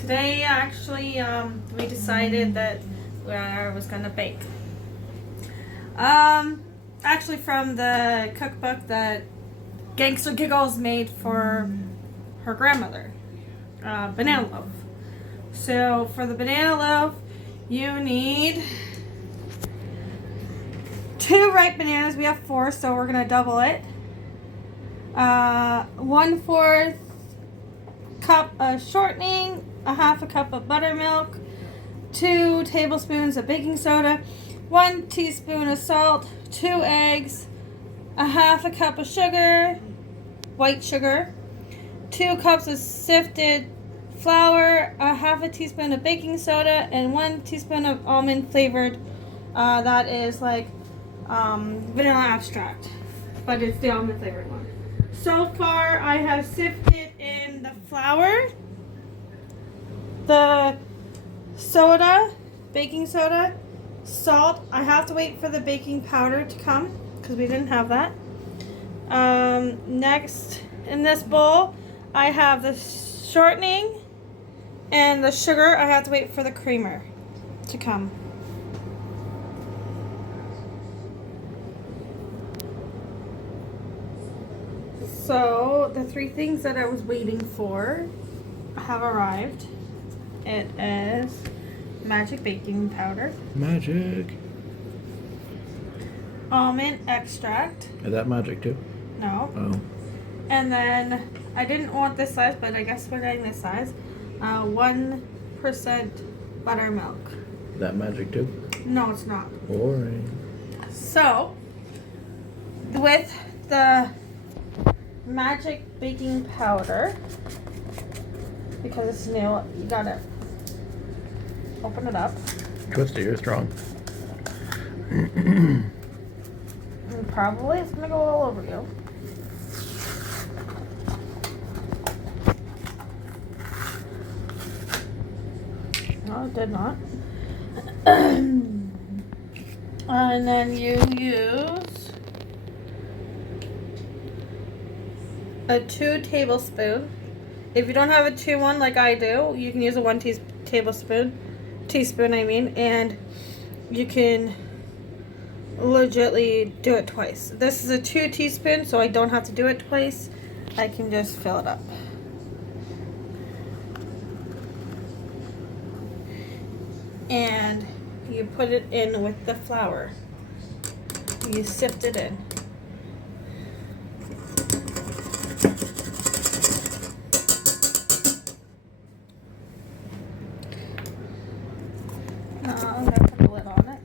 Today, actually, we decided that I was gonna bake. Actually, from the cookbook that Gangster Giggles made for her grandmother, banana loaf. So for the banana loaf, you need 2 ripe bananas. We have 4, so we're gonna double it. 1/4 cup of shortening, a 1/2 cup of buttermilk, 2 tablespoons of baking soda, 1 teaspoon of salt, 2 eggs, a 1/2 cup of sugar, white sugar, 2 cups of sifted flour, a 1/2 teaspoon of baking soda, and 1 teaspoon of almond flavored. That is like vanilla extract, but it's the almond flavored one. So far, I have sifted in the flour, the soda, baking soda, salt. I have to wait for the baking powder to come because we didn't have that. Next, in this bowl, I have the shortening and the sugar. I have to wait for the creamer to come. So the 3 things that I was waiting for have arrived. It is magic baking powder, Magic. almond extract. Is that magic too? No. Oh. And then I didn't want this size, but I guess we're getting this size. 1% buttermilk. Is that magic too? No, it's not. Boring. So with the magic baking powder, because it's new, you gotta open it up. Twist it, you're strong. And probably it's gonna go all over you. No, it did not. And then you use a 2 tablespoon. If you don't have a 2-1 like I do, you can use a 1 teaspoon, and you can legitly do it twice. This is a 2 teaspoon, so I don't have to do it twice. I can just fill it up. And you put it in with the flour. You sift it in. I'm going to put a lid on it.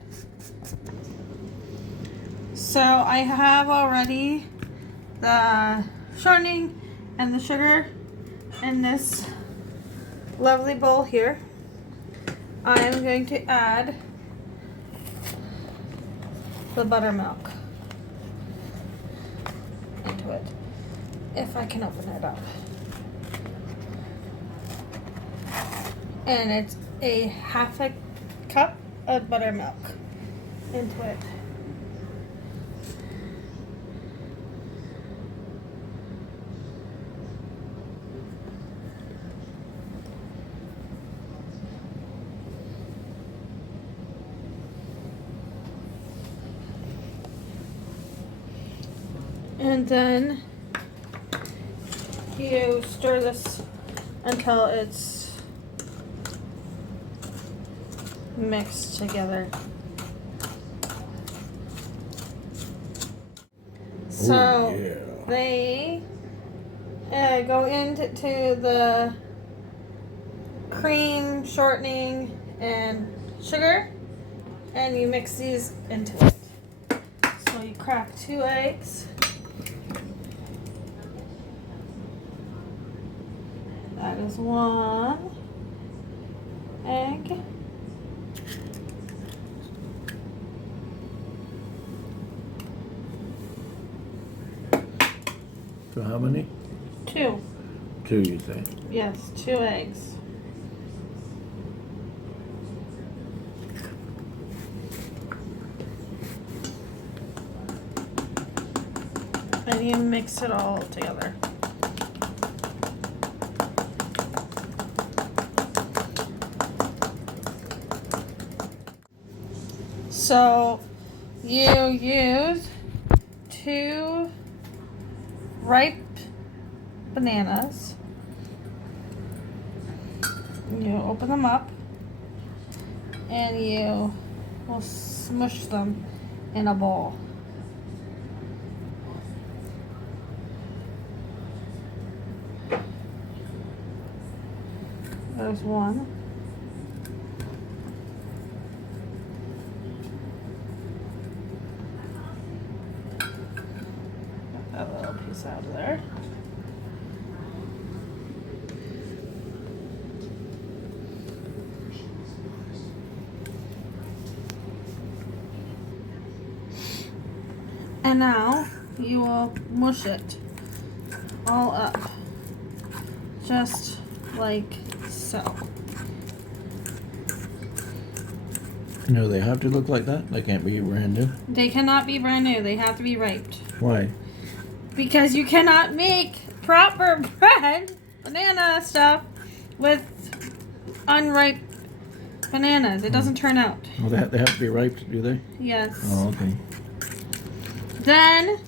So I have already the shortening and the sugar in this lovely bowl here. I am going to add the buttermilk into it, if I can open it up. And it's a 1/2 cup of buttermilk into it. And then you stir this until it's mixed together. So yeah. they go into the cream, shortening, and sugar, and you mix these into it. So you crack 2 eggs. That is 1 egg. So how many? 2. 2, you say? Yes, 2 eggs. And you mix it all together. So you use 2 ripe bananas. You open them up and you will smush them in a bowl. There's one. Get that little piece out of there. And now you will mush it all up, just like so. No, they have to look like that? They can't be brand new? They cannot be brand new, they have to be riped. Why? Because you cannot make proper bread, banana stuff, with unripe bananas. It doesn't turn out. Well, they have to be ripe, do they? Yes. Oh, okay. Then,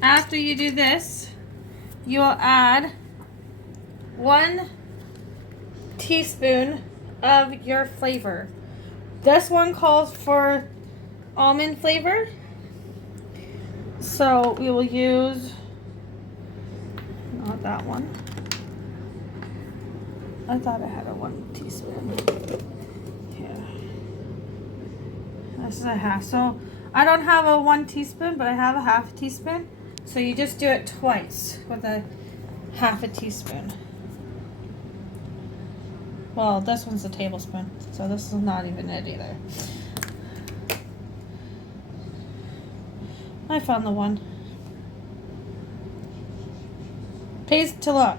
after you do this, you will add 1 teaspoon of your flavor. This one calls for almond flavor. So we will use, not that one. I thought I had a 1 teaspoon. Here. This is a half. So I don't have a 1 teaspoon, but I have a half a teaspoon. So you just do it twice with a half a teaspoon. Well, this one's a tablespoon, so this is not even it either. I found the one. Pays to look.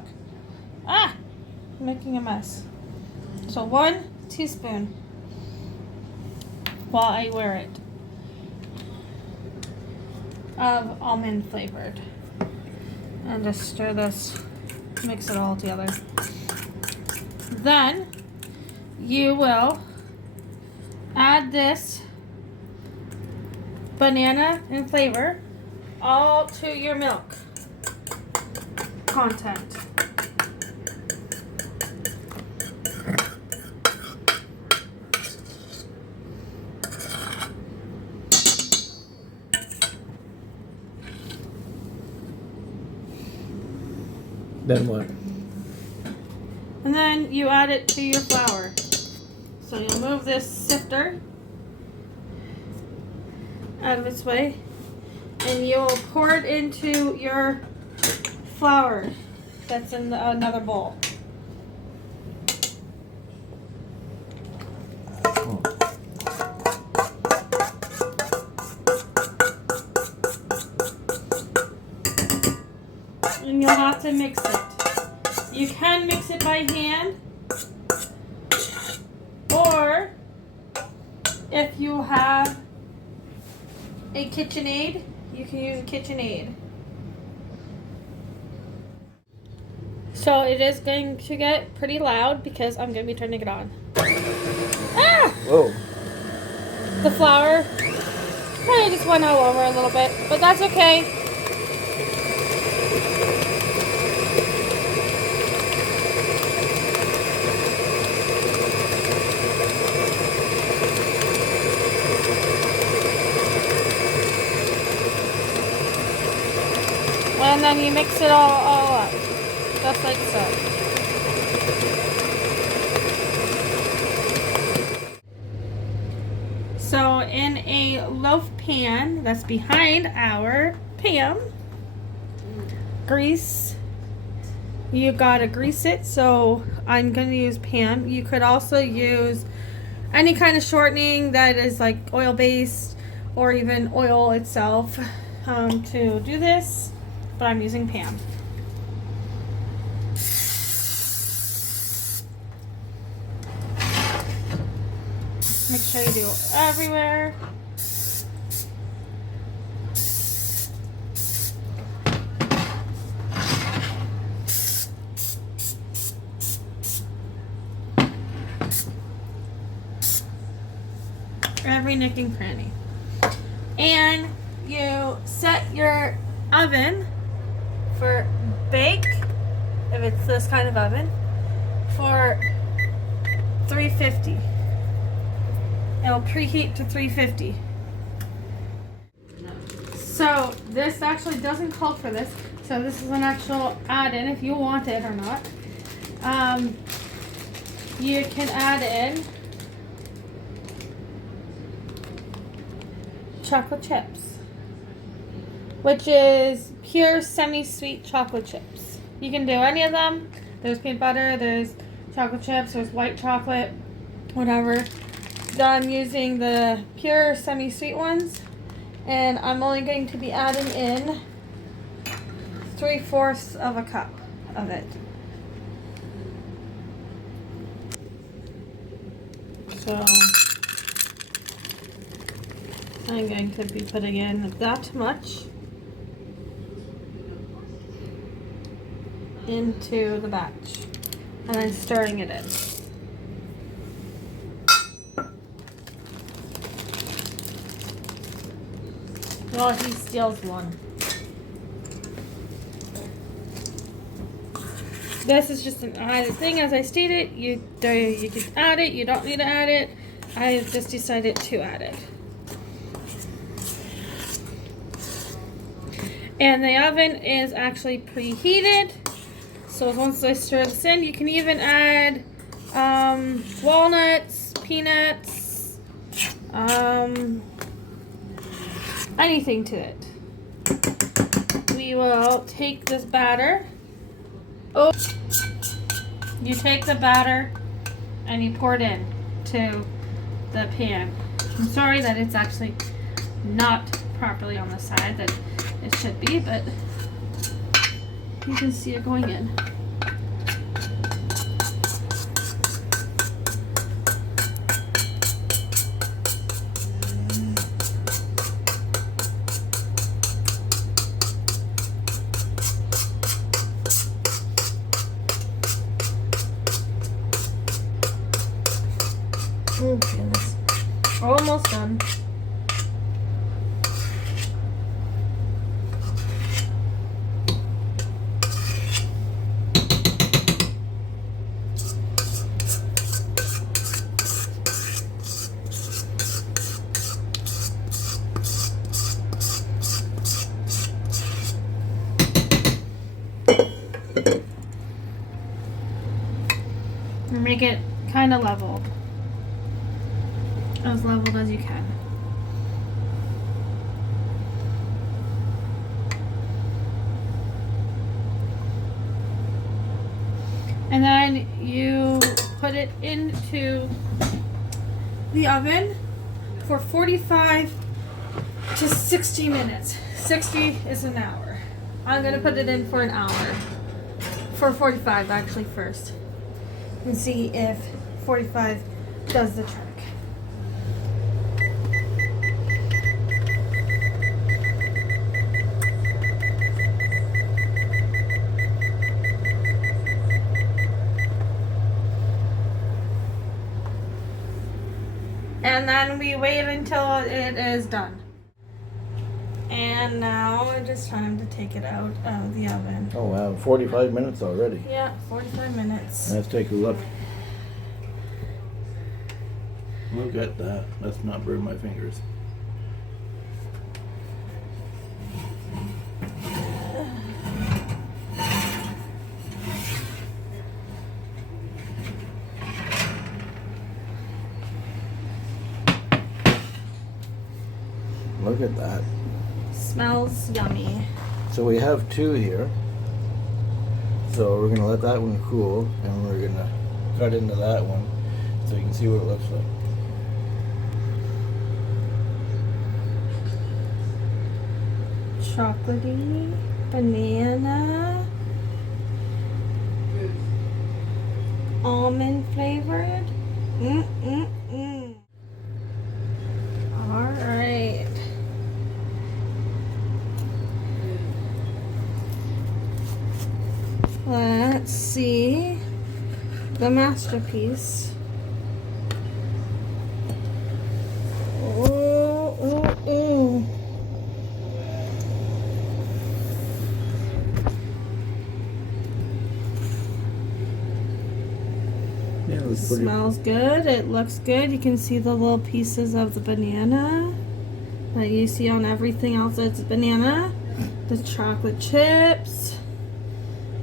Ah! I'm making a mess. So 1 teaspoon while I wear it of almond flavored. And just stir this, mix it all together. Then you will add this banana and flavor all to your milk content. Then what? And then you add it to your flour. So you'll move this sifter out of its way, and you'll pour it into your flour that's in another bowl. Oh. And you'll have to mix it. You can mix it by hand, or if you have a KitchenAid, you can use a KitchenAid. So it is going to get pretty loud because I'm going to be turning it on. Ah! Whoa. The flour kind of just went all over a little bit, but that's okay. And then you mix it all up, just like so. So in a loaf pan that's behind our pan, grease, you gotta grease it, so I'm gonna use pan. You could also use any kind of shortening that is like oil based or even oil itself to do this, but I'm using pan. Make sure you do everywhere. every nook and cranny. And you set your oven for bake, if it's this kind of oven, for 350. It'll preheat to 350. So this actually doesn't call for this. So this is an actual add-in if you want it or not. You can add in chocolate chips, which is pure semi-sweet chocolate chips. You can do any of them. There's peanut butter, there's chocolate chips, there's white chocolate, whatever. I'm using the pure semi-sweet ones, and I'm only going to be adding in 3/4 of a cup of it. So I'm going to be putting in that much into the batch and then stirring it in. Well, he steals one. This is just an added thing. As I stated, you can add it, you don't need to add it. I just decided to add it. And the oven is actually preheated. So once I stir this in, you can even add walnuts, peanuts, anything to it. We will take this batter. Oh, you take the batter and you pour it in to the pan. I'm sorry that it's actually not properly on the side that it should be, but you can see it going in. Oh goodness. Almost done. And make it kind of leveled. As leveled as you can. And then you put it into the oven for 45 to 60 minutes. 60 is an hour. I'm going to put it in for an hour. For 45 actually first. And see if 45 does the trick. And then we wait until it is done. And now it is time to take it out of the oven. Oh wow, 45 minutes already. Yeah, 45 minutes. Let's take a look. Look at that. Let's not burn my fingers. Look at that. Smells yummy. So we have two here. So we're gonna let that one cool and we're gonna cut into that one so you can see what it looks like. Chocolatey, banana, almond flavored. All right. Let's see the masterpiece. Yeah, it It was pretty. smells good. It looks good. You can see the little pieces of the banana that you see on everything else that's banana. The chocolate chips.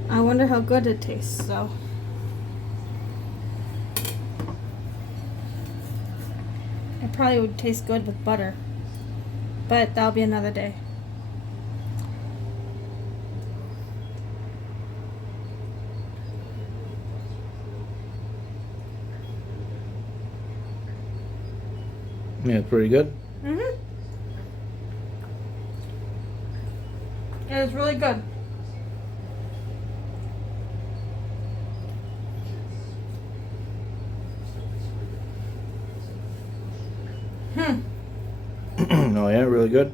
I wonder how good it tastes, though. It probably would taste good with butter. But that'll be another day. Yeah, it's pretty good. Mm-hmm. It is really good. Oh yeah, really good.